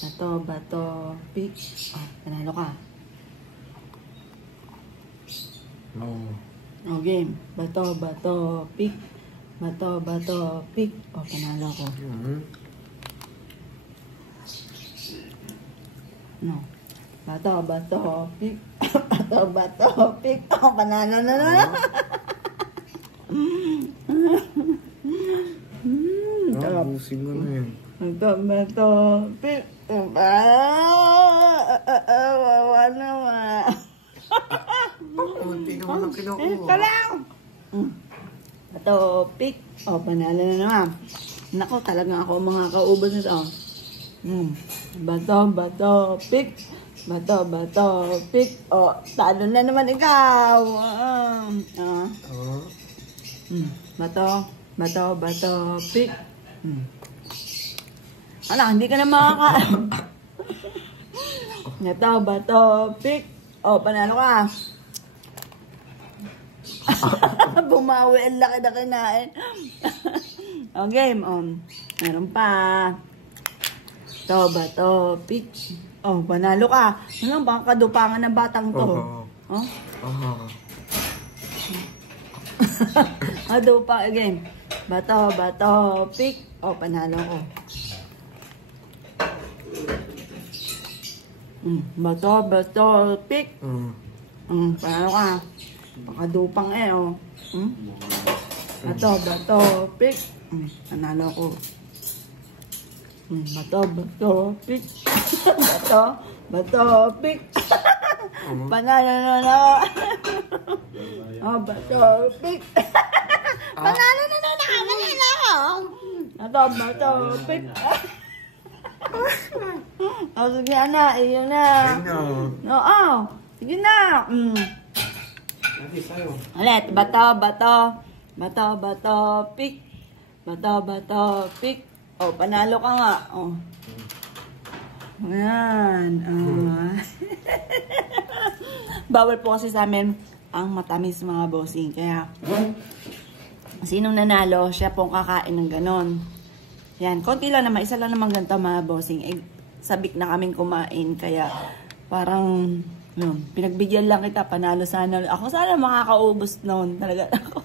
Bato, pick. Oh, panalo ka. Oh, game. Bato, pick. Bato, pick. Oh, panalo ko. No. Bato, pick. Bato, pick. Oh, panalo na naman. Tapusin mo na yun. Bato, pick. Wawa naman. Hindi naman ang kinukuha. Ito lang. Bato, pick. O, panalo na naman. Nako, talagang ako mga kaubos nito. Bato, pick. Bato, pick. O, talo na naman ikaw. Bato, pick. Ala, hindi ka na makaka... Bato, pick. O, panalo ka. Bumawi, ang laki na kinain. O, game. Meron pa. Bato, pick. O, panalo ka. Ano, baka kadupangan ng batang to. Kadupang, game. Bato, pick. O, panalo ko. Bato, pick. Panalo ka. Pakadupang oh. Bato, pick. Panalo ko. Bato, pick. Bato, pick. Panalo na. Bato, pick. Panalo na. Bato, pick. Sige na, iyo na. Sige na. Ulit, bato, pick. Bato, pick. O, panalo ka nga. O. Ayan. Bawal po kasi sa amin ang matamis mga bossing. Kaya, sinong nanalo, siya pong kakain ng ganon. Yan, konti lang naman, isa lang naman ganito mga bossing. Sabik na kaming kumain, kaya parang, pinagbigyan lang kita, panalo sana. Ako sana makakaubos noon talaga ako.